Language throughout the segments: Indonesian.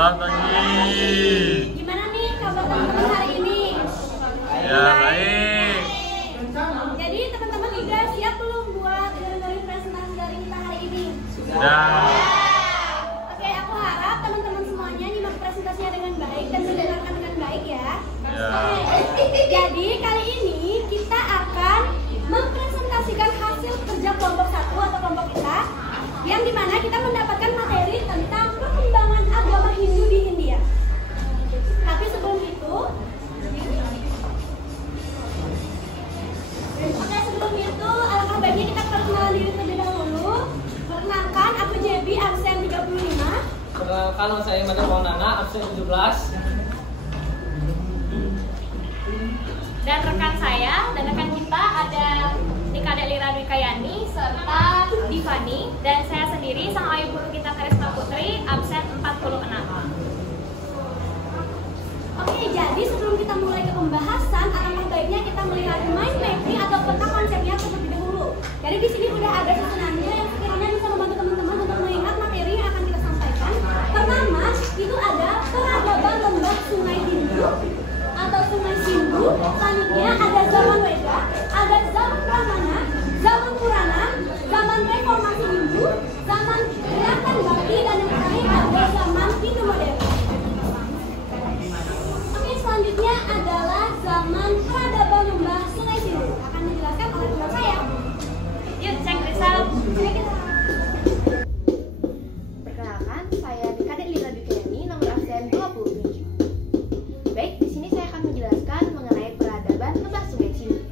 Selamat pagi. Gimana nih kabar teman-teman hari ini? Ya, baik. Jadi teman-teman udah siap belum buat dengerin presentasi dari kita hari ini? Sudah. Oke, aku harap teman-teman semuanya nyimak presentasinya dengan baik dan mendengarkan dengan baik ya. Ya. Jadi kali ini kita akan mempresentasikan hasil kerja kelompok 1 atau kelompok kita, yang dimana kita mendapatkan materi tentang perkembangan agama Hindu di India. Tapi sebelum itu, alangkah baiknya kita perkenalan diri terlebih dahulu. Perkenalkan, aku JB, absen 35. Perkenalkan, saya Mata Maulana, absen 17. Dan rekan saya dan rekan kita ada Nikadek Lira Dwi Kayani serta Divani, dan saya sendiri sang ayah guru kita Karisma Putri, absen 46. Oke, jadi sebelum kita mulai ke pembahasan, alangkah baiknya kita melihat mind mapping atau peta konsepnya terlebih dahulu. Jadi di sini udah ada susunannya yang sekiranya bisa membantu teman-teman untuk mengingat materi yang akan kita sampaikan. Pertama, itu ada peradaban lembah Sungai Hindu atau Sungai Sindhu. Selanjutnya ada zaman Weda, ada zaman Brahmana, zaman Purana, zaman Reformasi Hindu, zaman Gerakan Bhakti, dan yang terakhir ada zaman Hindu modern. Oke, selanjutnya adalah zaman peradaban lembah Sungai Sindhu. Akan dijelaskan oleh teman saya. Yuk, cek result. Perkenalkan, saya Nikadek Lira Dwi Kayani, nomor absen 27. Baik, di sini saya akan menjelaskan mengenai peradaban lembah Sungai Sindhu.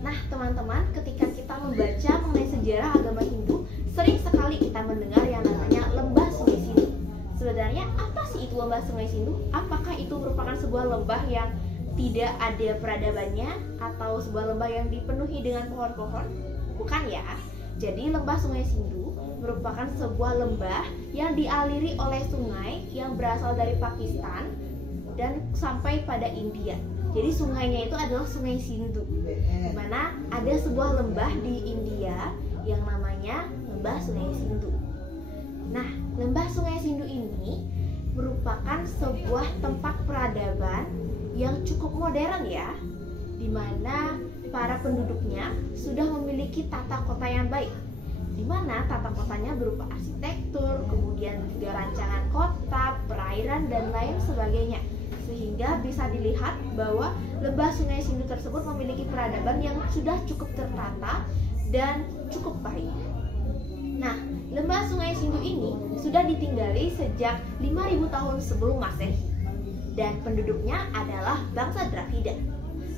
Nah, teman-teman, ketika kita membaca mengenai sejarah agama Hindu, sering sekali kita mendengar yang namanya lembah Sungai Sindhu. Sebenarnya apa sih itu lembah Sungai Sindhu? Apakah itu merupakan sebuah lembah yang tidak ada peradabannya atau sebuah lembah yang dipenuhi dengan pohon-pohon? Bukan ya. Jadi lembah Sungai Sindhu merupakan sebuah lembah yang dialiri oleh sungai yang berasal dari Pakistan dan sampai pada India. Jadi sungainya itu adalah Sungai Sindhu, di mana ada sebuah lembah di India yang namanya lembah Sungai Sindhu. Nah, lembah Sungai Sindhu ini merupakan sebuah tempat peradaban yang cukup modern ya, di mana para penduduknya sudah memiliki tata kota yang baik, di mana tata kotanya berupa arsitektur, kemudian juga rancangan kota, perairan, dan lain sebagainya. Sehingga bisa dilihat bahwa lembah Sungai Sindhu tersebut memiliki peradaban yang sudah cukup tertata dan cukup baik. Nah, lembah Sungai Sindhu ini sudah ditinggali sejak 5.000 tahun sebelum Masehi, dan penduduknya adalah bangsa Dravida.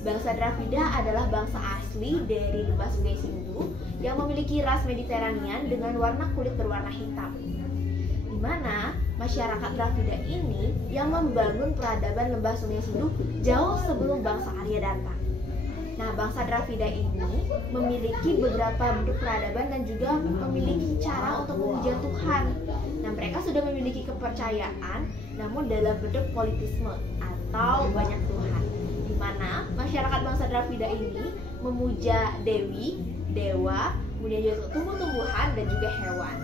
Bangsa Dravida adalah bangsa asli dari lembah Sungai Sindhu yang memiliki ras Mediterranean dengan warna kulit berwarna hitam, di mana masyarakat Dravida ini yang membangun peradaban lembah Sungai Sindhu jauh sebelum bangsa Arya datang. Nah, bangsa Dravida ini memiliki beberapa bentuk peradaban dan juga memiliki cara untuk memuja Tuhan. Nah, mereka sudah memiliki kepercayaan namun dalam bentuk politisme atau banyak Tuhan, di mana masyarakat bangsa Dravida ini memuja dewi, dewa, kemudian juga tumbuh-tumbuhan dan juga hewan.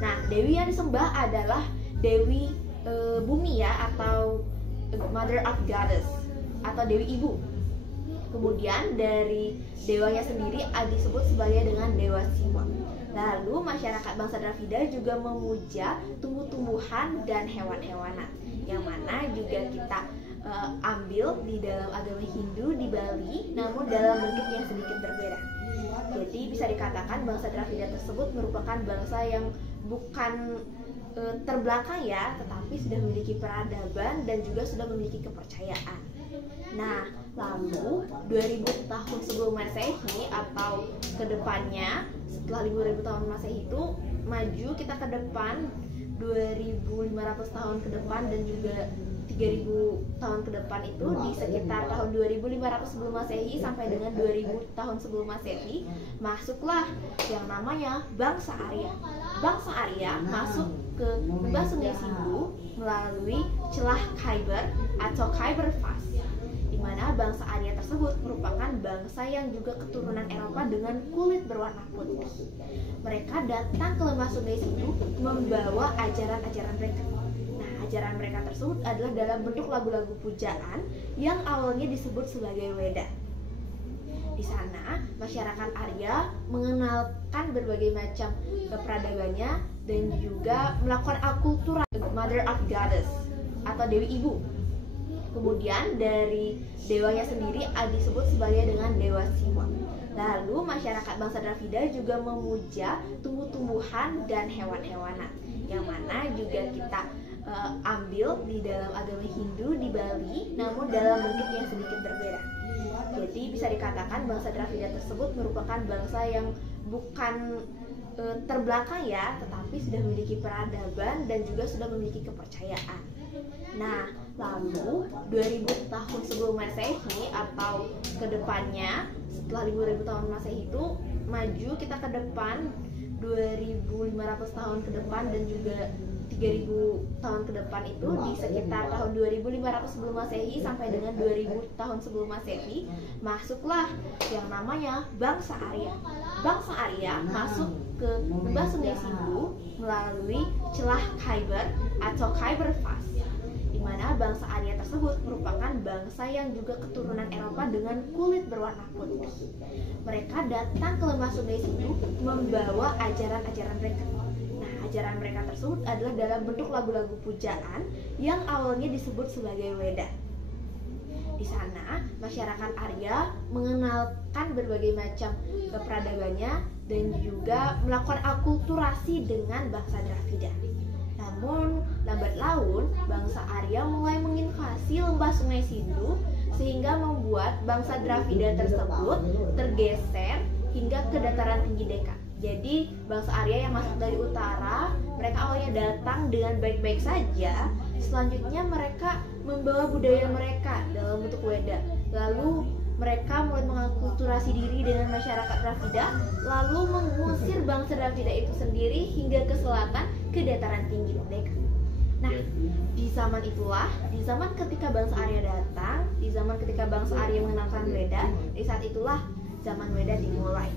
Nah, dewi yang disembah adalah Dewi Bumi ya, atau Mother of Goddess atau Dewi Ibu. Kemudian dari dewanya sendiri disebut sebagai dengan Dewa Siwa. Lalu masyarakat bangsa Dravida juga memuja tumbuh-tumbuhan dan hewan-hewanan, yang mana juga kita ambil di dalam agama Hindu di Bali, namun dalam bentuk yang sedikit berbeda. Jadi bisa dikatakan bangsa Dravida tersebut merupakan bangsa yang bukan terbelakang ya, tetapi sudah memiliki peradaban dan juga sudah memiliki kepercayaan. Nah, lalu 2000 tahun sebelum Masehi atau kedepannya, setelah 5000 tahun Masehi itu maju kita ke depan 2500 tahun ke depan dan juga 3000 tahun ke depan itu di sekitar tahun 2500 sebelum Masehi sampai dengan 2000 tahun sebelum Masehi, masuklah yang namanya bangsa Arya. Bangsa Arya masuk ke lembah Sungai Sindhu melalui celah Khyber atau Khyber Pass, di mana bangsa Arya tersebut merupakan bangsa yang juga keturunan Eropa dengan kulit berwarna putih. Mereka datang ke lembah Sungai Sindhu membawa ajaran-ajaran mereka. Nah, ajaran mereka tersebut adalah dalam bentuk lagu-lagu pujaan yang awalnya disebut sebagai Weda. Di sana, masyarakat Arya mengenalkan berbagai macam peradabannya dan juga melakukan akulturasi Mother of Goddess atau Dewi Ibu. Kemudian dari dewanya sendiri disebut sebagai dengan Dewa Siwa. Lalu masyarakat bangsa Dravida juga memuja tumbuh-tumbuhan dan hewan-hewanan, yang mana juga kita ambil di dalam agama Hindu di Bali, namun dalam bentuk yang sedikit berbeda. Jadi bisa dikatakan bangsa Dravida tersebut merupakan bangsa yang bukan terbelakang ya, tetapi sudah memiliki peradaban dan juga sudah memiliki kepercayaan. Nah, lalu 2000 tahun sebelum Masehi atau kedepannya setelah 5000 tahun Masehi itu maju kita ke depan 2500 tahun ke depan dan juga 3000 tahun ke depan itu di sekitar tahun 2500 sebelum Masehi sampai dengan 2000 tahun sebelum Masehi masuklah yang namanya bangsa Arya. Bangsa Arya masuk ke lembah Sungai Sindhu melalui celah Khyber atau Khyber Pass, di mana bangsa Arya tersebut merupakan bangsa yang juga keturunan Eropa dengan kulit berwarna putih. Mereka datang ke lembah Sungai Sindhu membawa ajaran-ajaran mereka. Nah, ajaran mereka tersebut adalah dalam bentuk lagu-lagu pujaan yang awalnya disebut sebagai Weda. Di sana, masyarakat Arya mengenalkan berbagai macam peradabannya dan juga melakukan akulturasi dengan bangsa Dravida. Namun, lambat laun, bangsa Arya mulai menginvasi lembah Sungai Sindhu sehingga membuat bangsa Dravida tersebut tergeser hingga ke dataran tinggi Deccan. Jadi, bangsa Arya yang masuk dari utara, mereka awalnya datang dengan baik-baik saja. Selanjutnya mereka membawa budaya mereka dalam bentuk Weda. Lalu mereka mulai mengakulturasi diri dengan masyarakat Dravida, lalu mengusir bangsa Dravida itu sendiri hingga ke selatan ke dataran tinggi Deccan. Nah, di zaman itulah, di zaman ketika bangsa Arya datang, di zaman ketika bangsa Arya mengenalkan Weda, di saat itulah zaman Weda dimulai,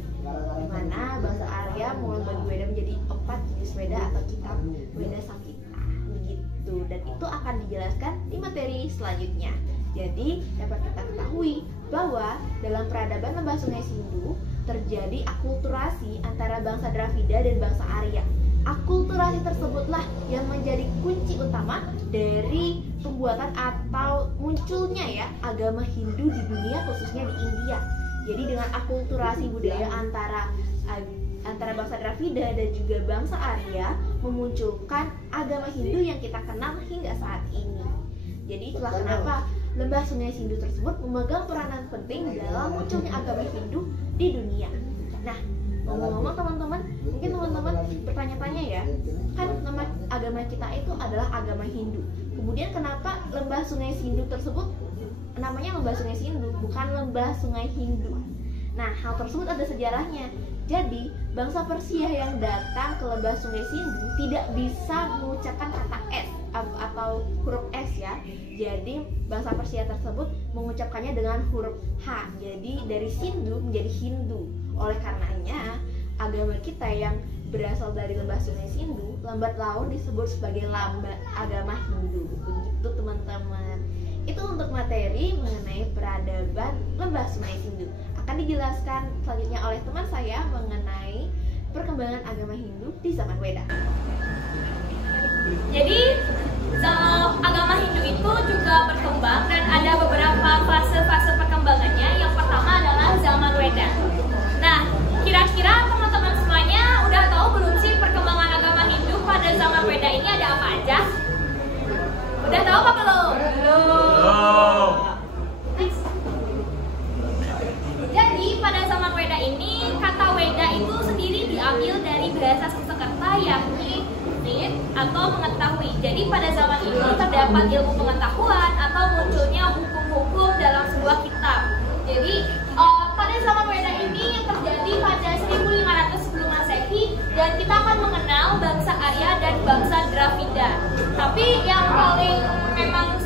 di mana bangsa Arya mulai membagi Weda menjadi 4 jenis Weda atau kitab Weda Samhita begitu, dan itu akan dijelaskan di materi selanjutnya. Jadi dapat kita ketahui bahwa dalam peradaban lembah Sungai Sindhu terjadi akulturasi antara bangsa Dravida dan bangsa Arya. Akulturasi tersebutlah yang menjadi kunci utama dari pembuatan atau munculnya ya agama Hindu di dunia, khususnya di India. Jadi dengan akulturasi budaya antara bangsa Dravida dan juga bangsa Arya memunculkan agama Hindu yang kita kenal hingga saat ini. Jadi itulah kenapa lembah Sungai Sindhu tersebut memegang peranan penting dalam munculnya agama Hindu di dunia. Nah, ngomong-ngomong teman-teman, mungkin teman-teman bertanya-tanya ya, kan nama agama kita itu adalah agama Hindu. Kemudian kenapa lembah Sungai Sindhu tersebut namanya lembah Sungai Sindhu, bukan lembah Sungai Hindu? Nah, hal tersebut ada sejarahnya. Jadi, bangsa Persia yang datang ke lembah Sungai Sindhu tidak bisa mengucapkan kata S atau huruf S ya. Jadi, bangsa Persia tersebut mengucapkannya dengan huruf H. Jadi, dari Sindhu menjadi Hindu. Oleh karenanya, agama kita yang berasal dari lembah Sungai Sindhu lambat laun disebut sebagai agama Hindu. Begitu teman-teman. Itu untuk materi mengenai peradaban lembah Sungai Sindhu. Akan dijelaskan selanjutnya oleh teman saya mengenai perkembangan agama Hindu di zaman Weda. Jadi agama Hindu itu juga berkembang dan ada beberapa fase-fase perkembangannya. Yang pertama adalah zaman Weda. Nah, kira-kira teman-teman semuanya udah tahu belum sih perkembangan agama Hindu pada zaman Weda ini ada apa aja? Udah tahu apa belum? Belum. Jadi pada zaman Weda ini kata Weda itu sendiri diambil dari bahasa Sanskerta yakni vid atau mengetahui. Jadi pada zaman itu terdapat ilmu pengetahuan atau munculnya hukum-hukum dalam sebuah kitab. Jadi pada zaman Weda ini yang terjadi pada 1500 sebelum Masehi, dan kita akan mengenal bangsa Arya dan bangsa Dravida. Tapi yang paling memang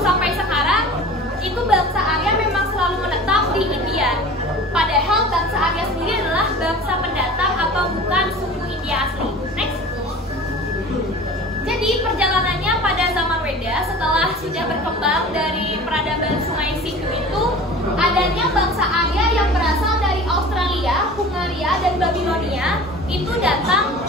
sampai sekarang itu bangsa Arya memang selalu menetap di India. Padahal bangsa Arya sendiri adalah bangsa pendatang atau bukan suku India asli. Next. Jadi perjalanannya pada zaman sudah berkembang dari peradaban Sungai Situ itu adanya bangsa Arya yang berasal dari Australia, Hungaria, dan Babilonia itu datang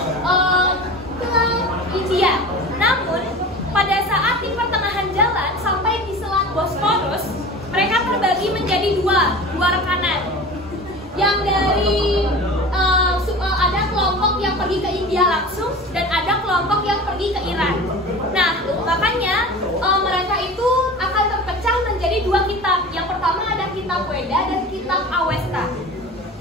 ke India. Namun pada saat di pertengahan jalan sampai di Selat Bosporus, mereka terbagi menjadi dua rekanan. Yang dari ada kelompok yang pergi ke India langsung dan ada kelompok yang pergi ke Iran. Nah, makanya mereka itu akan terpecah menjadi dua kitab. Yang pertama ada kitab Weda dan kitab Awesta.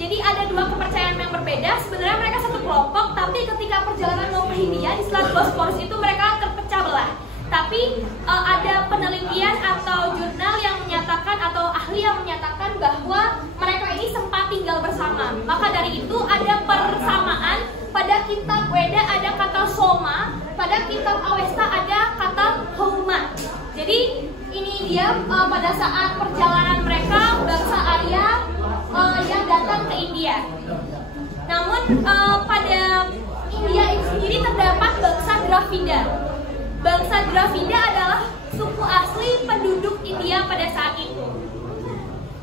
Jadi ada dua kepercayaan yang berbeda. Sebenarnya mereka satu kelompok, tapi ketika perjalanan mau ke India di Selat Bosporus itu mereka terpecah belah. Tapi ada penelitian atau jurnal yang menyatakan atau ahli yang menyatakan bahwa mereka ini sempat tinggal bersama. Maka dari itu ada persamaan. Pada kitab Weda ada kata Soma, pada kitab Awesta ada kata Houma. Jadi ini dia pada saat perjalanan mereka bangsa Arya yang datang ke India. Namun pada India itu sendiri terdapat bangsa Dravida. Bangsa Dravida adalah suku asli penduduk India pada saat itu.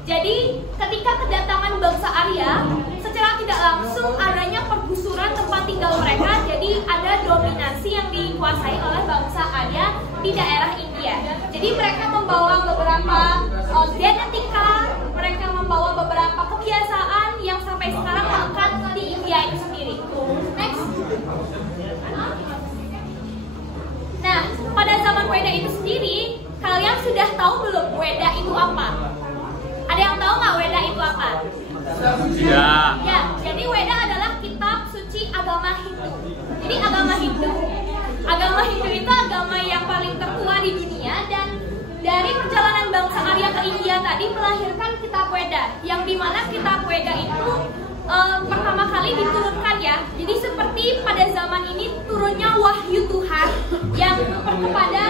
Jadi ketika kedatangan bangsa Arya, secara tidak langsung adanya pergusuran tempat tinggal mereka. Jadi ada dominasi yang dikuasai oleh bangsa Arya di daerah India. Jadi mereka membawa beberapa genetika, mereka membawa beberapa kebiasaan yang sampai sekarang melekat di India itu sendiri. Next. Nah, pada zaman Weda itu sendiri, kalian sudah tahu belum Weda itu apa? Ada yang tahu nggak Weda itu apa? Tidak. Ya, jadi Weda adalah kitab suci agama Hindu. Jadi agama Hindu itu agama yang paling tertua di dunia, dan dari perjalanan bangsa Arya ke India tadi melahirkan kitab Weda, yang dimana kitab Weda itu pertama kali diturunkan ya. Jadi seperti pada zaman ini turunnya wahyu Tuhan yang kepada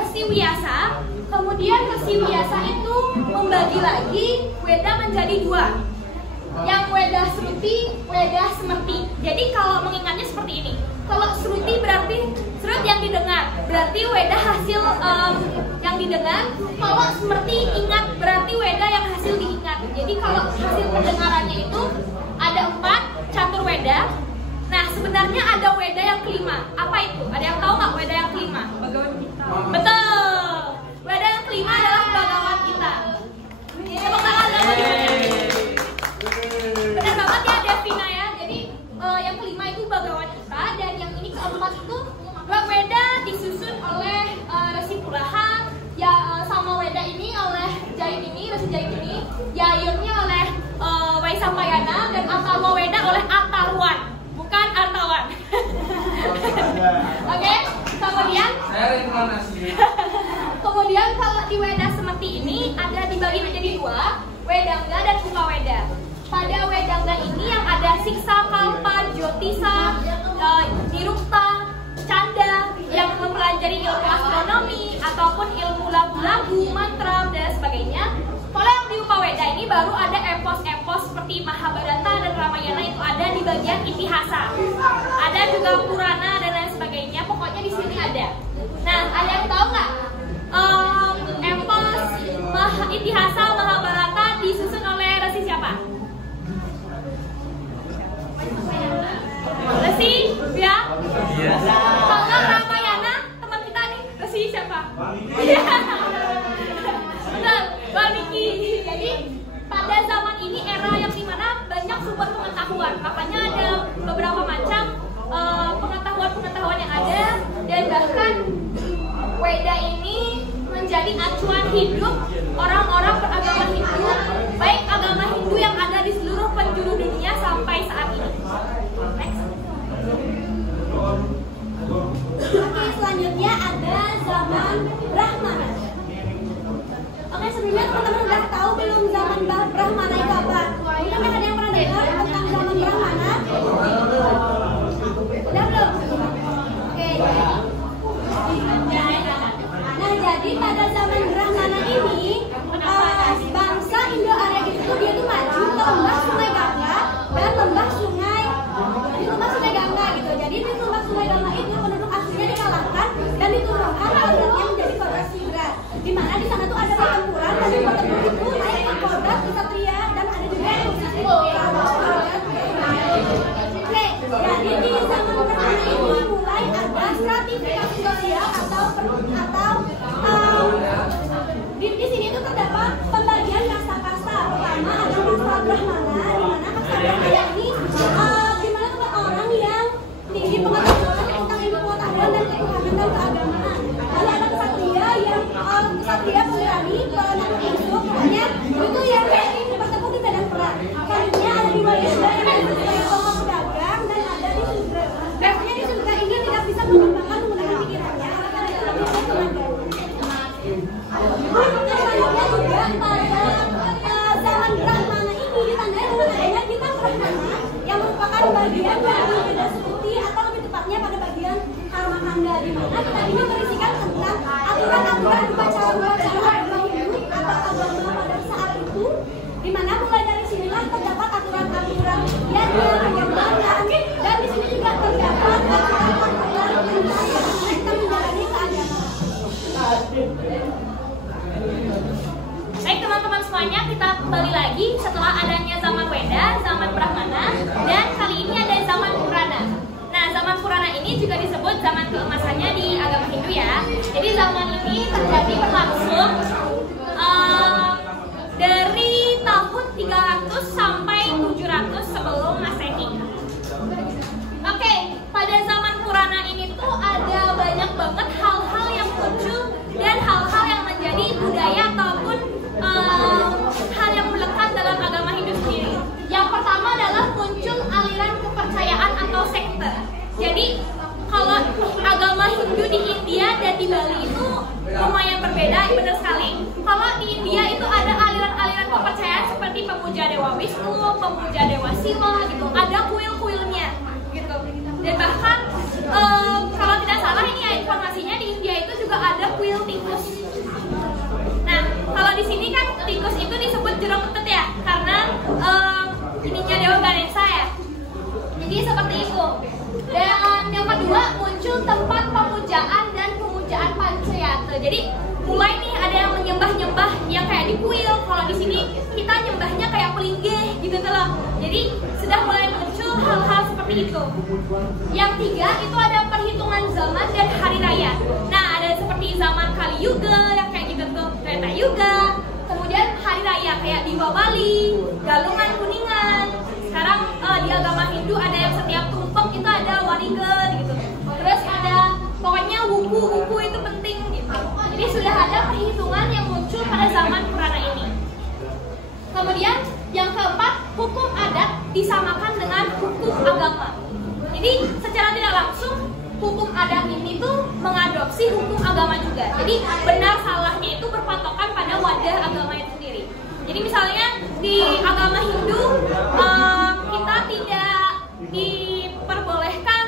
Resi Wyasa. Kemudian Resi Wyasa itu membagi lagi Weda menjadi dua. Yang Weda Sruti, Weda Smrti. Jadi kalau mengingatnya seperti ini. Kalau Sruti berarti Srut yang didengar, berarti Weda hasil yang didengar. Kalau Smrti ingat, berarti Weda yang hasil diingat. Jadi kalau hasil pendengarannya itu ada 4 catur Weda. Nah, sebenarnya ada Weda yang kelima. Apa itu? Ada yang tahu nggak Weda yang kelima? Betul. Weda yang kelima adalah Bhagavad Gita. Tepuk tangan Bhagavad Gita. Benar banget ya Devina ya. Jadi yang kelima itu Bhagavad Gita, dan yang ini keempat itu Weda disusun oleh Resi Pulaha, ya sama Weda ini oleh Jaitini, Resi Jaitini, Yayurnya oleh Waisampayana, dan Atharwa Weda oleh Atharwan, bukan Artawan. Oke, kemudian kemudian kalau di Weda Smrti ini ada dibagi menjadi dua, Wedangga dan Ukaweda. Pada Wedangga ini yang ada Siksa, Kalpa, Jyotisa, Nirukta, Canda yang mempelajari ilmu astronomi ataupun ilmu lagu-lagu, mantra dan sebagainya. Kalau yang di Ukaweda ini baru ada epos-epos seperti Mahabharata dan Ramayana, itu ada di bagian itihasa. Ada juga Purana dan lain sebagainya. Pokoknya di sini ada. Nah, ada yang tahu nggak? Epos itihasa Mahabharata disusun oleh Resi siapa? Resi ya? Kalau Ramayana, teman kita nih, Resi siapa? Betul, Valmiki. Jadi pada zaman ini era yang dimana banyak sumber pengetahuan, makanya ada beberapa macam pengetahuan yang ada, dan bahkan Weda ini menjadi acuan hidup orang-orang beragama Hindu, baik agama Hindu yang ada di seluruh penjuru dunia sampai saat ini. Next. Oke, selanjutnya ada zaman Brahmana. Oke, sebelumnya teman-teman udah tahu belum zaman Brahmana itu apa? Mungkin ada yang pernah dengar tentang zaman Brahmana? Udah belum? Oke. Nah, jadi pada zaman Brahmana ini bangsa Indo-Arya itu dia tuh maju ke lembah Sungai Gangga dan lembah Sungai Gangga gitu. Jadi di lembah Sungai Gangga itu penduduk aslinya dikalahkan dan diturunkan rakyatnya menjadi korupsi. verifikasi sosial atau di sini itu terdapat pembagian kasta-kasta. Pertama ada kasta Brahmana, di mana kasta Brahmana ini di mana tempat orang yang tinggi pengetahuan tentang ilmu pengetahuan dan ketuhanan dan keagamaan. Lalu ada kesatria yang kesatria pemberani, penakluk musuh, pokoknya itu yang kayak ini bertepuk di medan perang. Selanjutnya ada di Wayasda yang disebut sebagai kelompok pedagang, dan ada di Sudra. Biasanya di Sudra ini tidak bisa mengembangkan menggunakan pikirannya, karena itu lebih baik tenaga. Selanjutnya juga pada zaman Brahmana ini ditandai dengan adanya kitab Brahmana yang merupakan bagian dari Veda Suti, atau lebih tepatnya pada bagian Karmakanda, di mana kitab ini berisikan tentang aturan-aturan upacara-upacara agama Hindu atau agama pada saat itu, di mana mulai dari sinilah terdapat aturan-aturan yang diamalkan, dan di sini juga terdapat aturan-aturan tentang kita menjalani keagamaan. Baik teman-teman semuanya, kita kembali lagi setelah adanya zaman Weda, zaman Brahmana, dan kali ini ada zaman Purana. Nah, zaman Purana ini juga disebut zaman keemasannya di agama Hindu ya. Jadi zaman ini terjadi berlangsung dari tahun 300 sampai 700 sebelum Masehi. Oke, pada zaman Purana ini tuh ada banyak banget hal-hal yang muncul dan hal-hal yang menjadi budaya ataupun hal yang melekat dalam agama Hindu sendiri. Yang pertama adalah muncul aliran kepercayaan atau sekte. Jadi kalau agama Hindu di India dan di Bali itu lumayan berbeda, benar sekali. Kalau di India itu ada aliran-aliran kepercayaan seperti pemuja Dewa Wisnu, pemuja Dewa Siwa gitu. Ada kuil-kuilnya gitu. Dan bahkan kalau tidak salah ini ya informasinya, di India itu juga ada kuil tikus. Nah, kalau di sini kan tikus itu disebut jeruk putut ya, karena ininya Dewa Ganesha ya. Jadi seperti itu. Dan yang kedua muncul tempat pemujaan dan pemujaan Pancayata. Jadi mulai nih ada yang menyembah-nyembah yang kayak di kuil. Kalau di sini kita nyembahnya kayak pelinggih gitu loh. Jadi sudah mulai muncul hal-hal seperti itu. Yang tiga itu ada perhitungan zaman dan hari raya. Nah, ada seperti zaman Kali Yuga yang kayak gitu tuh, Treta Yuga. Kemudian hari raya kayak Diwali, Galungan Kuningan. Sekarang di agama Hindu ada yang setiap tumpeng itu ada warigan gitu. Terus ada pokoknya wuku itu penting gitu. Jadi sudah ada perhitungan yang muncul pada zaman Purana ini. Kemudian yang keempat, hukum adat disamakan dengan hukum agama. Jadi secara tidak langsung hukum adat ini tuh mengadopsi hukum agama juga. Jadi benar salahnya itu berpatokan pada wadah agama itu sendiri. Jadi misalnya di agama Hindu kita tidak diperbolehkan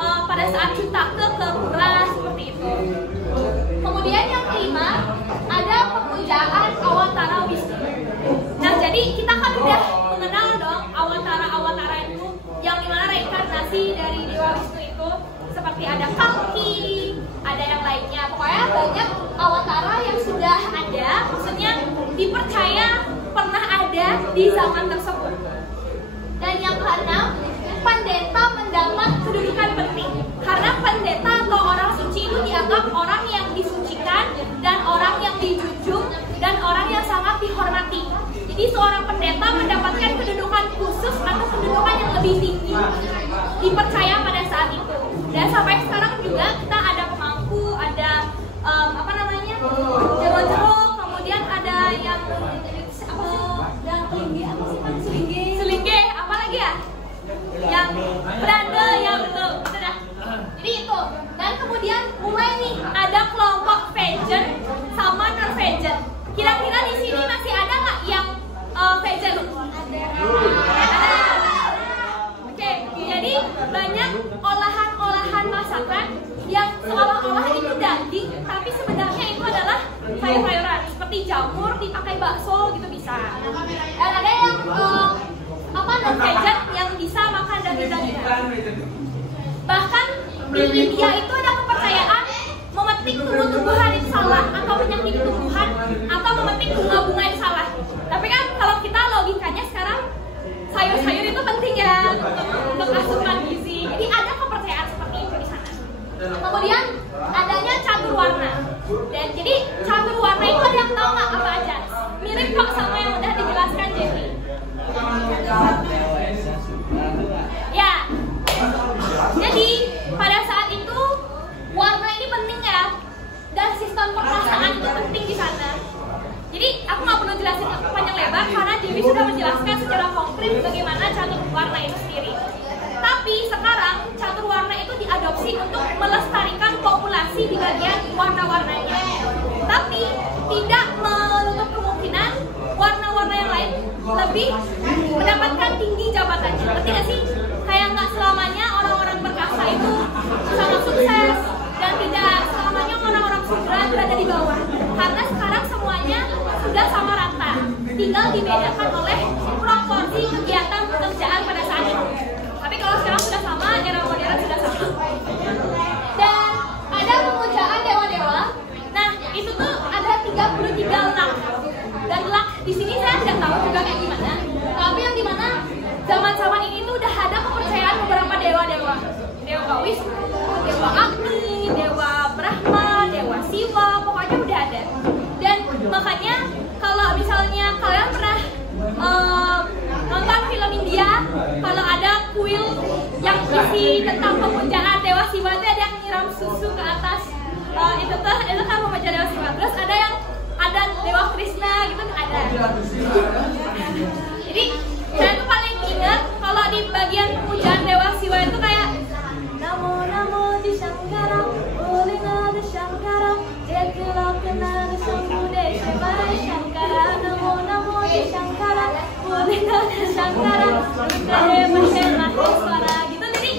pada saat cutake ke pura seperti itu. Kemudian yang kelima ada pemujaan Awatara Wisnu. Nah, jadi kita kan udah mengenal dong Awatara itu yang dimana reinkarnasi dari Dewa Wisnu itu, seperti ada Kalki, ada yang lainnya. Pokoknya banyak Awatara yang sudah ada, maksudnya dipercaya pernah ada di zaman tersebut. Dan yang keenam, pendeta mendapat kedudukan penting. Karena pendeta atau orang suci itu dianggap orang yang disucikan dan orang yang dijunjung dan orang yang sangat dihormati. Jadi seorang pendeta mendapatkan kedudukan khusus atau kedudukan yang lebih tinggi, dipercaya pada saat itu. Dan sampai sekarang juga kita ada pemangku, ada jero-jero, kemudian ada yang Dan pelinggih apa sih Pak? selinggih, apa lagi ya? Yang beranda ya, betul, betul dah. Jadi itu. Dan kemudian mulai nih ada kelompok vegan sama non vegan. Kira-kira di sini masih ada nggak yang vegan? Ada. Oke, jadi banyak olahan-olahan masakan yang seolah-olah itu daging, tapi sebenarnya itu adalah sayur-sayuran seperti jamur dipakai bakso gitu bisa. Dan ada yang non vegan yang bisa makan daging-dagingan. Bahkan di India itu ada kepercayaan memetik tumbuh-tumbuhan yang salah atau menyakiti tumbuhan atau memetik bunga-bunga yang salah. Tapi kan kalau kita logikanya sekarang sayur-sayur itu penting ya untuk asupan gizi. Jadi ada kepercayaan seperti itu di sana. Kemudian adanya catur warna. Dan jadi catur warna itu ada yang tahu nggak apa aja? Mirip kok sama yang udah dijelaskan Jenny. Ya. Jadi pada saat itu warna ini penting ya. Dan sistem perkasaan itu penting di sana. Jadi aku nggak perlu jelasin panjang lebar karena Dewi sudah menjelaskan secara konkret bagaimana catur warna itu sendiri. Tapi sekarang catur warna itu diadopsi untuk melestarikan populasi di bagian warna-warnanya. Tapi tidak menutup kemungkinan warna-warna yang lain lebih mendapatkan tinggi jabatannya. Ngerti nggak sih? Kayak nggak selamanya orang-orang perkasa itu sangat sukses dan tidak selamanya orang-orang sudra berada di bawah. Karena sekarang semuanya sudah sama rata. Tinggal dibedakan oleh proporsi kegiatan pekerjaan pada saat itu. Tapi kalau sekarang sudah sama, era modern sudah sama. Dan ada pemujaan dewa-dewa. Nah, itu tuh ada 33 lak. Dan lak di sini saya tidak tahu juga kayak gimana. Tapi yang dimana zaman-zaman ini tuh udah ada kepercayaan beberapa dewa-dewa. Dewa Wisnu, Dewa Agni, Dewa Brahma, Dewa Siwa, pokoknya udah ada. Dan makanya kalau misalnya kalian pernah nonton film India, kalau ada kuil yang isi tentang pemujaan Dewa Siwa itu ada yang nyiram susu ke atas, itu kan pemujaan Dewa Siwa. Terus ada yang ada Dewa Krishna gitu ada. Jadi saya tuh paling ingat kalau di bagian pemujaan Dewa Siwa itu kayak Namo Namo di Shankara, Ulina di Shankara, Jetilokana di Sambude Shivara Shankara, Namo Namo di Shankara, Ulina di Shankara, Rudra Maheswara gitu. Jadi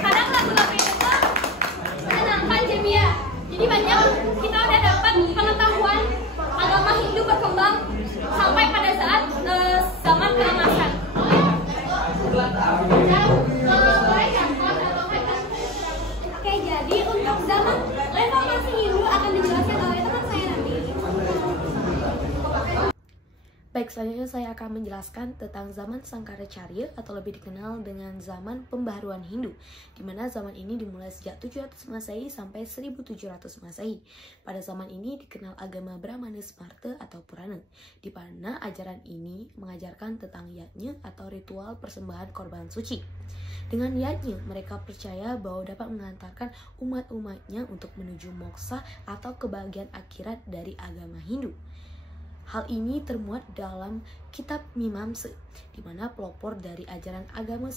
kadang lagu-lagu itu tuh menenangkan Jemia. Jadi banyak kita udah dapat pengetahuan agama Hindu berkembang sampai pada saat zaman keemasan. Oke, jadi untuk zaman reformasi Hindu akan dijelaskan oleh teman saya nanti. Baik, selanjutnya saya akan menjelaskan tentang zaman Sangkaracarya atau lebih dikenal dengan zaman pembaharuan Hindu, di mana zaman ini dimulai sejak 700 Masehi sampai 1700 Masehi. Pada zaman ini dikenal agama Brahmana Smarta atau Purana, di mana ajaran ini mengajarkan tentang yajna atau ritual persembahan korban suci. Dengan yajna, mereka percaya bahwa dapat mengantarkan umat-umatnya untuk menuju moksa atau kebahagiaan akhirat dari agama Hindu. Hal ini termuat dalam kitab Mimamsa, di mana pelopor dari ajaran agama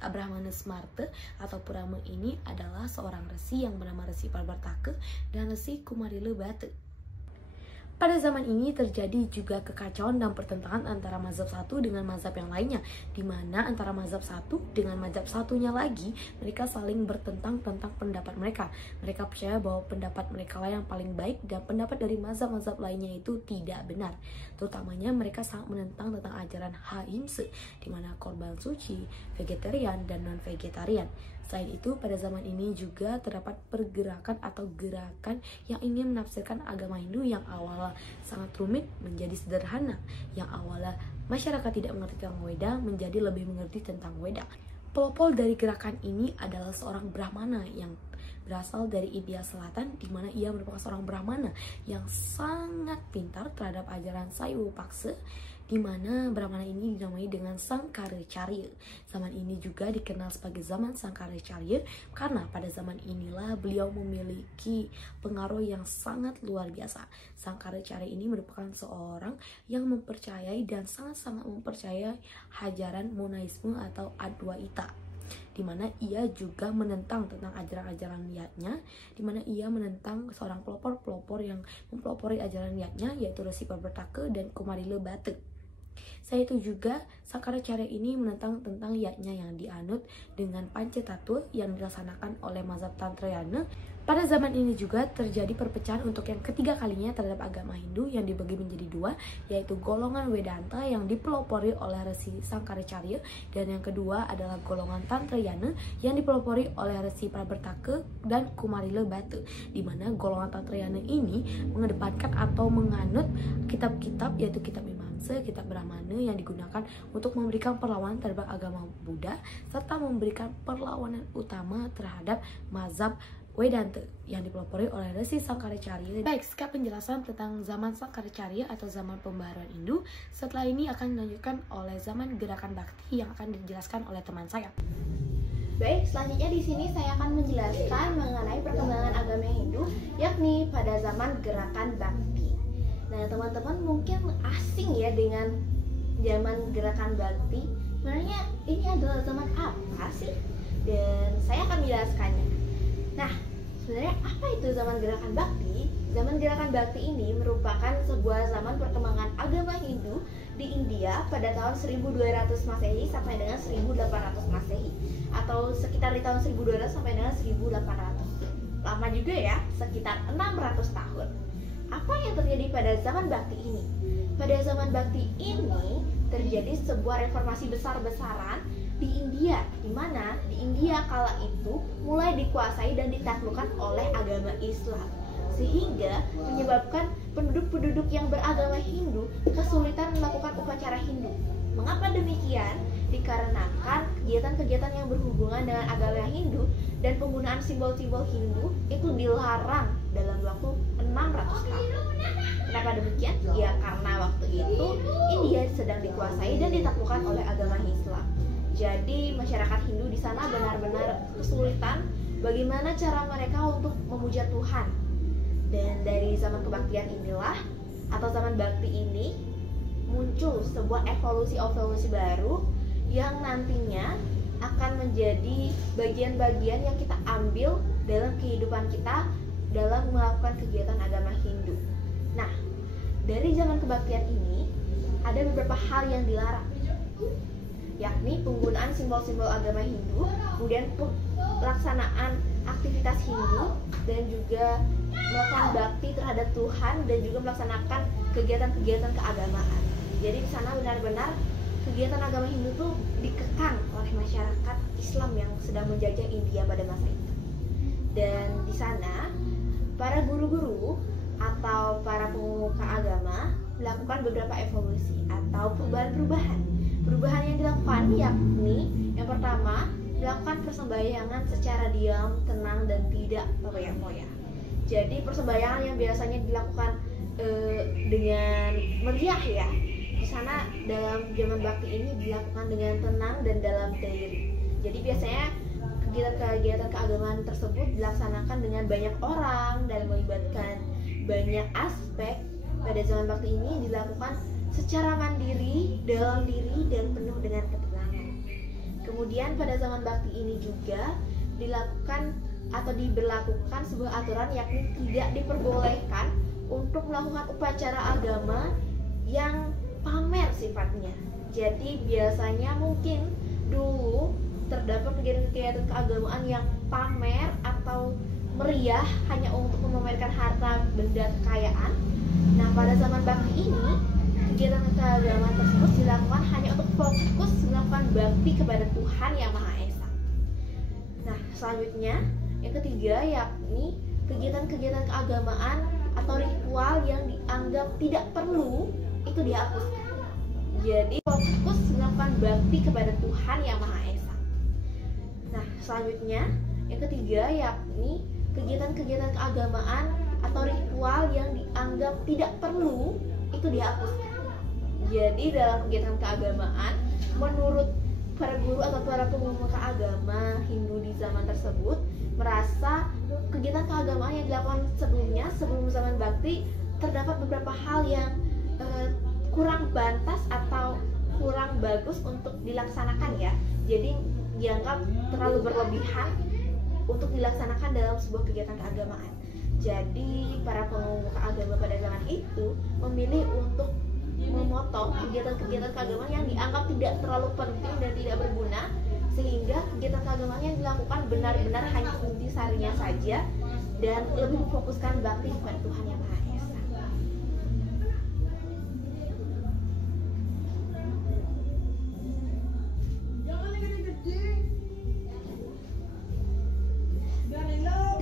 Brahmana Smarta atau Purana ini adalah seorang resi yang bernama Resi Parvartaka dan Resi Kumarila Bata. Pada zaman ini terjadi juga kekacauan dan pertentangan antara mazhab satu dengan mazhab yang lainnya, di mana antara mazhab satu dengan mazhab satunya lagi mereka saling bertentang tentang pendapat mereka. Mereka percaya bahwa pendapat mereka lah yang paling baik dan pendapat dari mazhab-mazhab lainnya itu tidak benar. Terutamanya mereka sangat menentang tentang ajaran Ahimsa, di mana korban suci, vegetarian dan non-vegetarian. Selain itu, pada zaman ini juga terdapat pergerakan atau gerakan yang ingin menafsirkan agama Hindu yang awalnya sangat rumit menjadi sederhana, yang awalnya masyarakat tidak mengerti tentang Weda menjadi lebih mengerti tentang Weda. Pelopor dari gerakan ini adalah seorang Brahmana yang berasal dari India Selatan, di mana ia merupakan seorang Brahmana yang sangat pintar terhadap ajaran Saiwa Paksa, di mana Brahmana ini dinamai dengan Sangkaracarya. Zaman ini juga dikenal sebagai zaman Sangkaracarya karena pada zaman inilah beliau memiliki pengaruh yang sangat luar biasa. Sangkaracarya ini merupakan seorang yang mempercayai dan sangat-sangat mempercayai ajaran Monaisme atau Adwaita, di mana ia juga menentang tentang ajaran-ajaran yajna, di mana ia menentang seorang pelopor-pelopor yang mempelopori ajaran yajna, yaitu Resi Parvartaka dan Kumarila Bata. Saya itu juga Sangkaracarya ini menentang tentang yajna yang dianut dengan Panchatattva yang dilaksanakan oleh mazhab Tantrayana. Pada zaman ini juga terjadi perpecahan untuk yang ketiga kalinya terhadap agama Hindu yang dibagi menjadi dua, yaitu golongan Vedanta yang dipelopori oleh Resi Sangkaracarya, dan yang kedua adalah golongan Tantrayana yang dipelopori oleh Resi Parvartaka dan Kumarila Bata, di mana golongan Tantrayana ini mengedepankan atau menganut kitab-kitab, yaitu kitab Mimamsa, kitab Brahmana yang digunakan untuk memberikan perlawanan terhadap agama Buddha serta memberikan perlawanan utama terhadap mazhab Wedanta yang dipelopori oleh Resi Sangkaracarya. Baik, sekian penjelasan tentang zaman Sangkaracarya atau zaman pembaharuan Hindu. Setelah ini akan dilanjutkan oleh zaman gerakan bakti yang akan dijelaskan oleh teman saya. Baik, selanjutnya di sini saya akan menjelaskan mengenai perkembangan agama Hindu, yakni pada zaman gerakan bakti. Nah, teman-teman mungkin asing ya dengan zaman gerakan bakti. Sebenarnya ini adalah zaman apa sih? Dan saya akan menjelaskannya. Nah, sebenarnya apa itu zaman gerakan bakti? Zaman gerakan bakti ini merupakan sebuah zaman perkembangan agama Hindu di India pada tahun 1200 Masehi sampai dengan 1800 Masehi, atau sekitar di tahun 1200 sampai dengan 1800. Lama juga ya, sekitar 600 tahun. Apa yang terjadi pada zaman bakti ini? Pada zaman bakti ini terjadi sebuah reformasi besar-besaran di India, di mana di India kala itu mulai dikuasai dan ditaklukkan oleh agama Islam, sehingga menyebabkan penduduk-penduduk yang beragama Hindu kesulitan melakukan upacara Hindu. Mengapa demikian? Dikarenakan kegiatan-kegiatan yang berhubungan dengan agama Hindu dan penggunaan simbol-simbol Hindu itu dilarang dalam waktu 600 tahun. Kenapa demikian? Ya karena waktu itu India sedang dikuasai dan ditaklukkan oleh agama Islam. Jadi masyarakat Hindu di sana benar-benar kesulitan bagaimana cara mereka untuk memuja Tuhan. Dan dari zaman kebaktian inilah atau zaman bakti ini muncul sebuah evolusi baru yang nantinya akan menjadi bagian-bagian yang kita ambil dalam kehidupan kita dalam melakukan kegiatan agama Hindu. Nah, dari zaman kebaktian ini ada beberapa hal yang dilarang, yakni penggunaan simbol-simbol agama Hindu, kemudian pelaksanaan aktivitas Hindu, dan juga melakukan bakti terhadap Tuhan, dan juga melaksanakan kegiatan-kegiatan keagamaan. Jadi di sana benar-benar kegiatan agama Hindu itu dikekang oleh masyarakat Islam yang sedang menjajah India pada masa itu. Dan di sana para guru-guru atau para pemuka agama melakukan beberapa evolusi atau perubahan-perubahan. Perubahan yang dilakukan yakni yang pertama, melakukan persembahyangan secara diam, tenang, dan tidak berfoya-foya. Jadi persembahyangan yang biasanya dilakukan dengan meriah ya, di sana dalam zaman bakti ini dilakukan dengan tenang dan dalam diri. Jadi biasanya kegiatan-kegiatan keagamaan tersebut dilaksanakan dengan banyak orang dan melibatkan banyak aspek. Pada zaman bakti ini dilakukan secara mandiri, dalam diri, dan penuh dengan ketenangan. Kemudian pada zaman bakti ini juga dilakukan atau diberlakukan sebuah aturan, yakni tidak diperbolehkan untuk melakukan upacara agama yang pamer sifatnya. Jadi biasanya mungkin dulu terdapat kegiatan-kegiatan keagamaan yang pamer atau meriah hanya untuk memamerkan harta benda kekayaan. Nah, pada zaman bakti ini kegiatan keagamaan tersebut dilakukan hanya untuk fokus melakukan bakti kepada Tuhan Yang Maha Esa. Nah, selanjutnya yang ketiga yakni kegiatan-kegiatan keagamaan atau ritual yang dianggap tidak perlu itu dihapuskan. Jadi fokus melakukan bakti kepada Tuhan Yang Maha Esa. Nah, selanjutnya yang ketiga yakni kegiatan-kegiatan keagamaan atau ritual yang dianggap tidak perlu itu dihapuskan. Jadi dalam kegiatan keagamaan, menurut para guru atau para pemuka agama Hindu di zaman tersebut merasa kegiatan keagamaan yang dilakukan sebelumnya, sebelum zaman bakti, terdapat beberapa hal yang kurang pantas atau kurang bagus untuk dilaksanakan ya. Jadi dianggap terlalu berlebihan untuk dilaksanakan dalam sebuah kegiatan keagamaan. Jadi para pemuka agama pada zaman itu memilih untuk memotong kegiatan-kegiatan keagamaan yang dianggap tidak terlalu penting dan tidak berguna, sehingga kegiatan keagamaan yang dilakukan benar-benar hanya intisarinya saja dan lebih memfokuskan bakti kepada Tuhan Yang Maha Esa.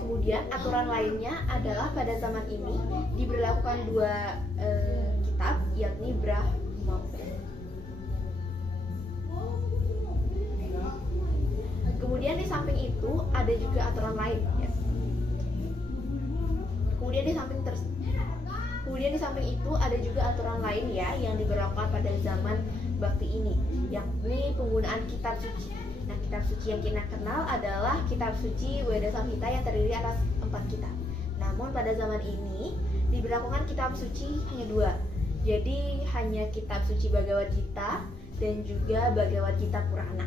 Kemudian aturan lainnya adalah pada zaman ini diberlakukan dua kitab, yakni Brahma. Kemudian di samping itu ada juga aturan lain ya. Kemudian di samping itu ada juga aturan lain ya yang diberlakukan pada zaman bakti ini, yakni penggunaan kitab suci. Nah, kitab suci yang kita kenal adalah kitab suci Weda Samhita yang terdiri atas 4 kitab. Namun pada zaman ini diberlakukan kitab suci hanya 2. Jadi hanya kitab suci Bhagavad Gita dan juga Bhagavad Gita Purana.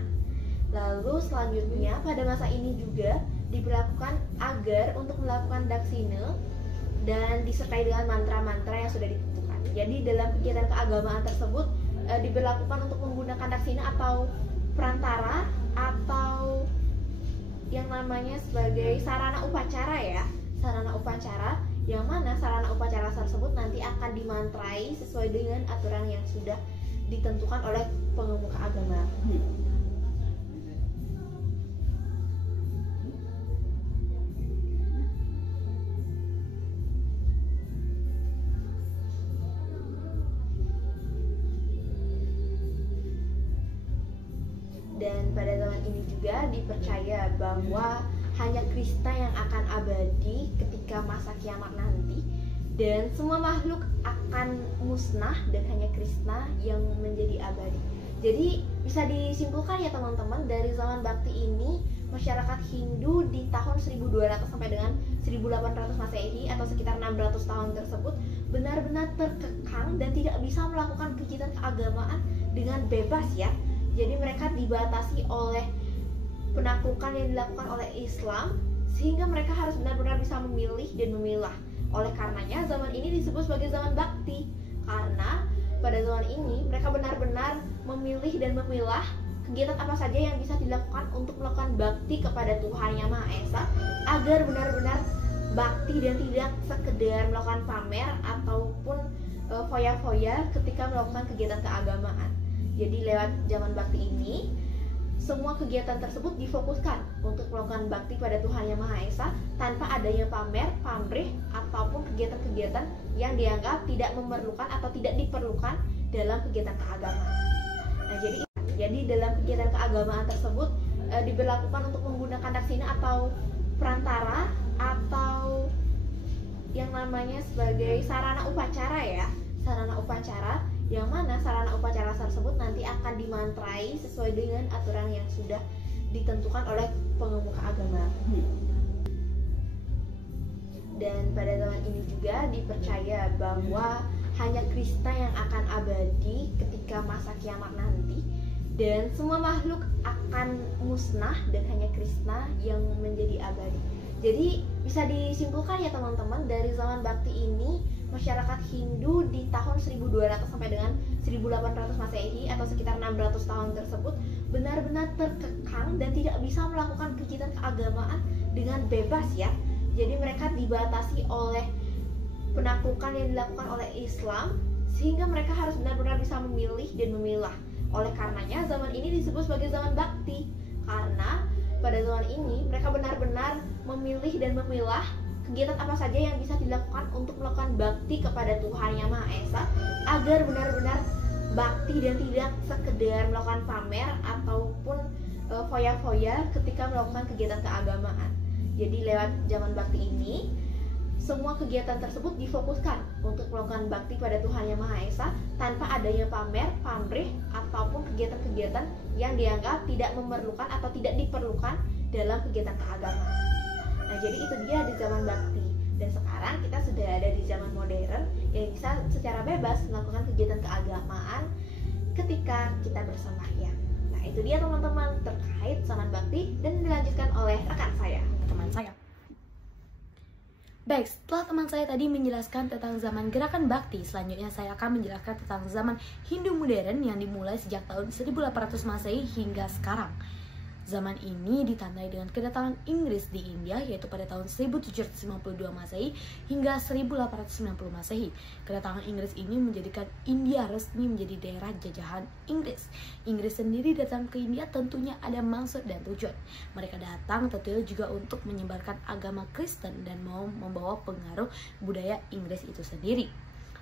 Lalu selanjutnya pada masa ini juga diberlakukan agar untuk melakukan daksina dan disertai dengan mantra-mantra yang sudah ditentukan. Jadi dalam kegiatan keagamaan tersebut diberlakukan untuk menggunakan daksina atau perantara atau yang namanya sebagai sarana upacara ya, sarana upacara, yang mana sarana upacara tersebut nanti akan dimantrai sesuai dengan aturan yang sudah ditentukan oleh pengemuka agama. Dan pada zaman ini juga dipercaya bahwa hanya Krishna yang akan abadi ketika masa kiamat nanti, dan semua makhluk akan musnah dan hanya Krishna yang menjadi abadi. Jadi bisa disimpulkan ya teman-teman, dari zaman bakti ini masyarakat Hindu di tahun 1200 sampai dengan 1800 Masehi atau sekitar 600 tahun tersebut benar-benar terkekang dan tidak bisa melakukan kegiatan keagamaan dengan bebas ya. Jadi mereka dibatasi oleh penaklukan yang dilakukan oleh Islam, sehingga mereka harus benar-benar bisa memilih dan memilah. Oleh karenanya zaman ini disebut sebagai zaman bakti, karena pada zaman ini mereka benar-benar memilih dan memilah kegiatan apa saja yang bisa dilakukan untuk melakukan bakti kepada Tuhan Yang Maha Esa, agar benar-benar bakti dan tidak sekedar melakukan pamer ataupun foya-foya ketika melakukan kegiatan keagamaan. Jadi lewat zaman bakti ini, semua kegiatan tersebut difokuskan untuk melakukan bakti pada Tuhan Yang Maha Esa tanpa adanya pamer, pamrih, ataupun kegiatan-kegiatan yang dianggap tidak memerlukan atau tidak diperlukan dalam kegiatan keagamaan. Nah, jadi dalam kegiatan keagamaan tersebut diberlakukan untuk menggunakan daksina atau perantara atau yang namanya sebagai sarana upacara ya, sarana upacara, yang mana sarana upacara tersebut nanti akan dimantrai sesuai dengan aturan yang sudah ditentukan oleh pengemuka agama. Dan pada zaman ini juga dipercaya bahwa hanya Krishna yang akan abadi ketika masa kiamat nanti, dan semua makhluk akan musnah dan hanya Krishna yang menjadi abadi. Jadi bisa disimpulkan ya teman-teman, dari zaman bakti ini masyarakat Hindu di tahun 1200 sampai dengan 1800 Masehi atau sekitar 600 tahun tersebut benar-benar terkekang dan tidak bisa melakukan kegiatan keagamaan dengan bebas ya. Jadi mereka dibatasi oleh penaklukan yang dilakukan oleh Islam, sehingga mereka harus benar-benar bisa memilih dan memilah. Oleh karenanya zaman ini disebut sebagai zaman bakti, karena pada zaman ini mereka benar-benar memilih dan memilah kegiatan apa saja yang bisa dilakukan untuk melakukan bakti kepada Tuhan Yang Maha Esa, agar benar-benar bakti dan tidak sekedar melakukan pamer ataupun foya-foya ketika melakukan kegiatan keagamaan. Jadi lewat zaman bakti ini, semua kegiatan tersebut difokuskan untuk melakukan bakti pada Tuhan Yang Maha Esa tanpa adanya pamer, pamrih, ataupun kegiatan-kegiatan yang dianggap tidak memerlukan atau tidak diperlukan dalam kegiatan keagamaan. Nah, jadi itu dia di zaman bakti. Dan sekarang kita sudah ada di zaman modern yang bisa secara bebas melakukan kegiatan keagamaan ketika kita bersembahyang. Nah, itu dia teman-teman terkait zaman bakti, dan dilanjutkan oleh rekan saya, teman saya. Baik, setelah teman saya tadi menjelaskan tentang zaman gerakan bakti, selanjutnya saya akan menjelaskan tentang zaman Hindu modern yang dimulai sejak tahun 1800 Masehi hingga sekarang. Zaman ini ditandai dengan kedatangan Inggris di India, yaitu pada tahun 1752 Masehi hingga 1890 Masehi. Kedatangan Inggris ini menjadikan India resmi menjadi daerah jajahan Inggris. Inggris sendiri datang ke India tentunya ada maksud dan tujuan. Mereka datang tentunya juga untuk menyebarkan agama Kristen dan mau membawa pengaruh budaya Inggris itu sendiri.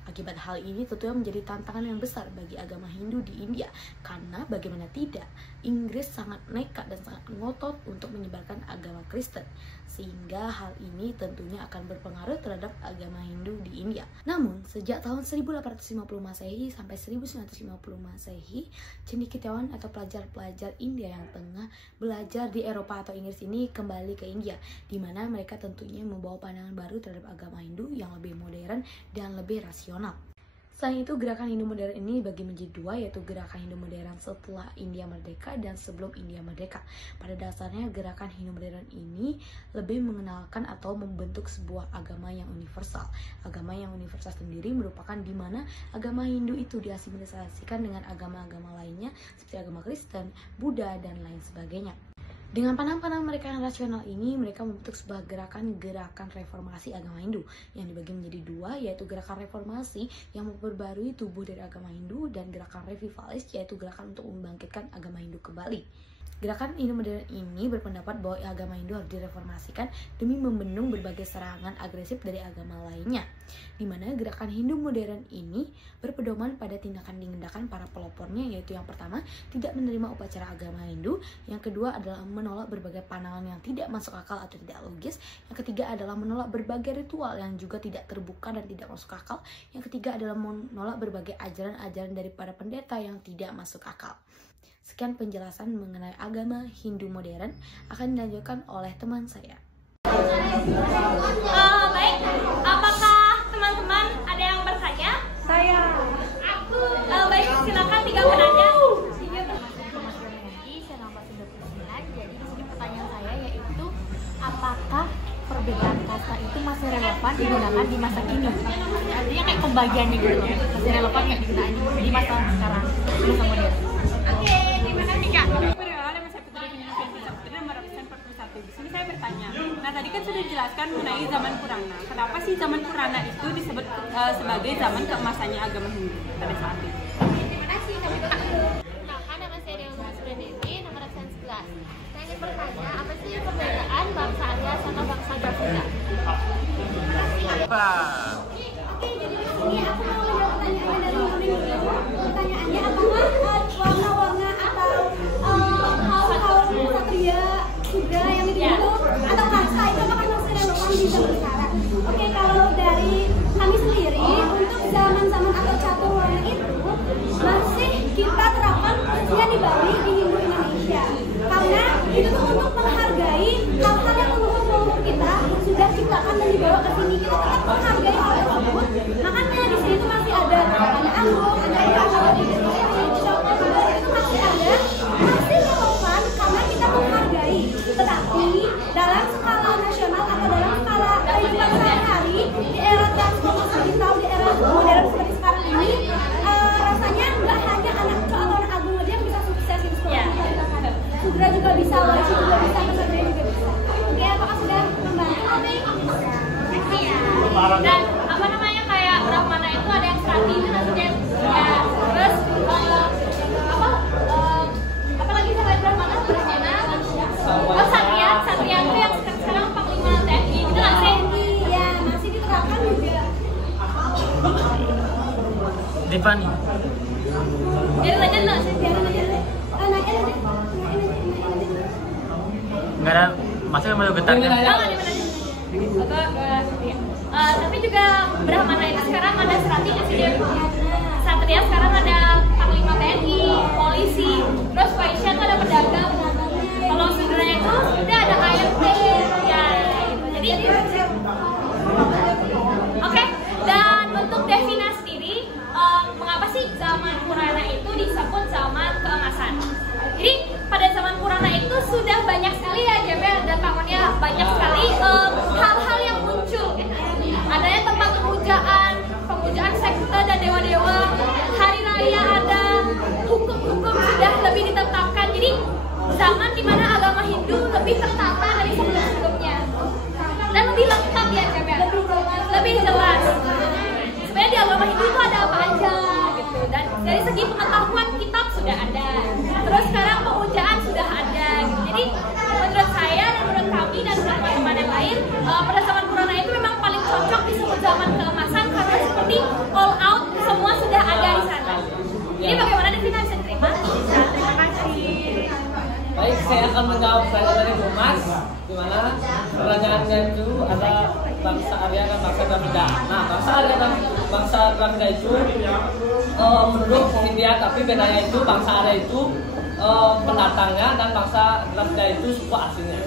Akibat hal ini tentunya menjadi tantangan yang besar bagi agama Hindu di India, karena bagaimana tidak, Inggris sangat nekat dan sangat ngotot untuk menyebarkan agama Kristen, sehingga hal ini tentunya akan berpengaruh terhadap agama Hindu di India. Namun, sejak tahun 1850 Masehi sampai 1950 Masehi, cendekiawan atau pelajar-pelajar India yang tengah belajar di Eropa atau Inggris ini kembali ke India, di mana mereka tentunya membawa pandangan baru terhadap agama Hindu yang lebih modern dan lebih rasional. Selain itu, gerakan Hindu modern ini dibagi menjadi dua, yaitu gerakan Hindu modern setelah India merdeka dan sebelum India merdeka. Pada dasarnya, gerakan Hindu modern ini lebih mengenalkan atau membentuk sebuah agama yang universal. Agama yang universal sendiri merupakan di mana agama Hindu itu diasimilisasikan dengan agama-agama lainnya seperti agama Kristen, Buddha, dan lain sebagainya. Dengan pandangan-pandangan mereka yang rasional ini, mereka membentuk sebuah gerakan reformasi agama Hindu yang dibagi menjadi dua, yaitu gerakan reformasi yang memperbarui tubuh dari agama Hindu dan gerakan revivalis, yaitu gerakan untuk membangkitkan agama Hindu kembali. Gerakan Hindu modern ini berpendapat bahwa agama Hindu harus direformasikan demi membendung berbagai serangan agresif dari agama lainnya, di mana gerakan Hindu modern ini berpedoman pada tindakan para pelopornya, yaitu yang pertama, tidak menerima upacara agama Hindu, yang kedua adalah menolak berbagai pandangan yang tidak masuk akal atau tidak logis, yang ketiga adalah menolak berbagai ritual yang juga tidak terbuka dan tidak masuk akal, yang ketiga adalah menolak berbagai ajaran-ajaran dari para pendeta yang tidak masuk akal. Sekian penjelasan mengenai agama Hindu modern akan dilanjutkan oleh teman saya. Baik, apakah teman-teman ada yang bertanya? Saya. Aku. Baik, silakan 3 penanya. Saya nomor 39. Jadi di sini pertanyaan saya yaitu apakah perbedaan kasta itu masih relevan digunakan di masa kini? Artinya kayak pembagiannya gitu loh, masih relevan nggak digunakan di masa sekarang, di masa modern? Oke, terima kasih Kak. Di sini saya bertanya, nah tadi kan sudah dijelaskan mengenai zaman Purana. Kenapa sih zaman Purana itu disebut sebagai zaman keemasannya agama Hindu pada saat itu? Terima kasih, kami Kenalkan, nama saya Dewa Suryadewi, nomor absen 11. Saya ingin bertanya, apa sih perbedaan bangsa Arya sama bangsa Dravida? Oke, jadi di sini aku mau menjawab pertanyaan dari Nurin dulu. Pertanyaannya, apakah warna-warna atau kaum Satria Sudra yang itu atau kasta itu apakah masih relevan di zaman sekarang? Oke, kalau dari kami sendiri untuk zaman-zaman atau catur warna itu masih kita terapkan khususnya di Bali, di Hindu Indonesia, karena itu tuh untuk menghargai hal-hal yang leluhur kita sudah ciptakan dan dibawa ke sini. Kita tetap menghargai hal tersebut, makanya di sini tuh masih ada angklung, ada kalau itu masih ada, masih relevan karena kita menghargai. Tetapi dalam skala nasional atau dalam skala kehidupan sehari-hari di era transformasi digital, di era modern seperti sekarang ini, rasanya nggak hanya anak kecil atau anak agung aja yang bisa sukses di sekolah. Sudra juga bisa, wajib juga bisa, kesatria juga bisa. Oke, apakah sudah membantu? Iya. Dan apa namanya kayak Brahmana itu ada yang serati itu maksudnya ya. Terus apa lagi selain Brahmana? Satria itu yang sekarang Panglima TNI itu nggak sih? Iya, masih diterapkan juga. Tiffany. Jadi lanjut nggak sih? Nggak ada, masih mau getarnya. Tapi juga Brahmana itu sekarang ada serati nggak sih dia? Satria sekarang ada Panglima TNI, polisi, terus Waisya itu ada pedagang. Kalau Sudra itu sudah ada ART, ya gitu. Jadi oke. Dan untuk definisi sendiri, mengapa sih zaman Purana itu disebut zaman keemasan? Jadi pada zaman Purana itu sudah banyak sekali ya JP dan tahunnya banyak sekali hal-hal yang muncul. Adanya tempat pemujaan sekte dan dewa-dewa, hari raya ada, hukum-hukum sudah lebih ditetapkan. Jadi zaman dimana agama Hindu lebih tertata dari sebelum-sebelumnya dan lebih lengkap ya JP, lebih jelas. Sebenarnya di agama Hindu itu ada apa aja gitu, dan dari segi pengetahuan kitab sudah ada, terus sekarang pemujaan sudah ada gitu. Jadi menurut saya dan menurut kami dan teman-teman yang lain, pada zaman Purana itu memang paling cocok disebut zaman keemasan karena seperti all aslinya itu ada bangsa Arya dan bangsa Dravida. Nah, bangsa Arya dan bangsa Dravida itu penduduk India, tapi bedanya itu bangsa Arya itu pendatangnya dan bangsa Dravida itu suku aslinya.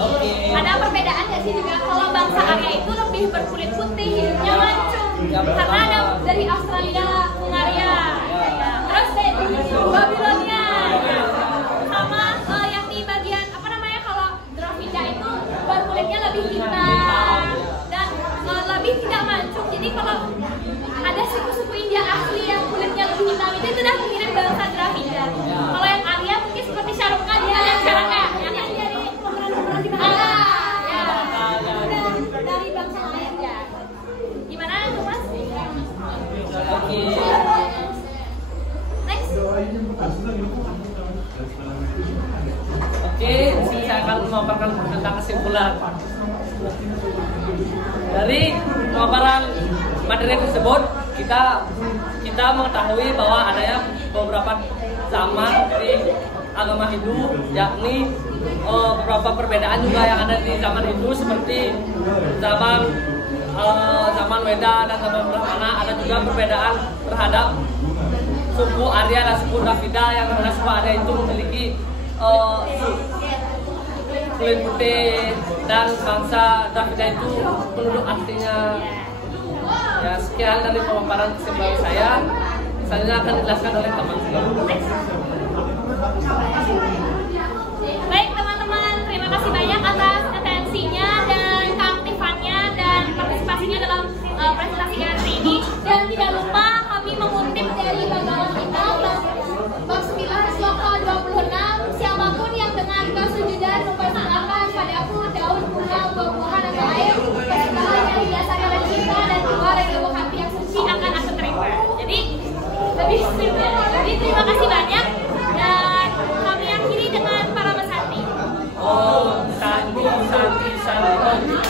Oke. Ada perbedaan nggak sih juga kalau bangsa Arya itu lebih berkulit putih, hidupnya mancung, karena ada dari Australia, Hungaria, terus Babilonia, sama yang di bagian apa namanya kalau Dravida itu berkulitnya lebih hitam dan lebih tidak mancung. Jadi kalau ada suku-suku India asli yang kulitnya lebih hitam itu sudah mirip bangsa Dravida. Kalau yang Arya mungkin seperti Shahrukh Khan ya, yang sekarang yang dari pemeran-pemeran di mana? Dari bangsa lain ya. Gimana tuh Mas? Oke. Next. Oke, di sini saya akan memaparkan tentang kesimpulan. Dari pemaparan materi tersebut, kita mengetahui bahwa adanya beberapa zaman di agama Hindu, yakni beberapa perbedaan juga yang ada di zaman Hindu seperti zaman Weda dan zaman Brahmana. Ada juga perbedaan terhadap suku Arya dan suku Dravida, yang mana suku Arya itu memiliki kulit putih dan bangsa Dravida itu penduduk aslinya. Ya, sekian dari pemaparan kesimpulan saya. Selanjutnya akan dijelaskan oleh teman saya. Baik teman-teman, terima kasih banyak atas atensinya dan keaktifannya dan partisipasinya dalam presentasi hari ini. Dan tidak lupa kami mengutip dari bagaimana kita bab 9 sloka 26, siapapun yang dengan kesujudan mempersembahkan padaku daun bunga, buah-buahan atau air, persembahan yang didasari oleh cinta dan doa dari lubuk hati yang suci akan aku terima. Jadi lebih simpel. Jadi terima kasih banyak dan kami akhiri dengan para pesanti. Santi.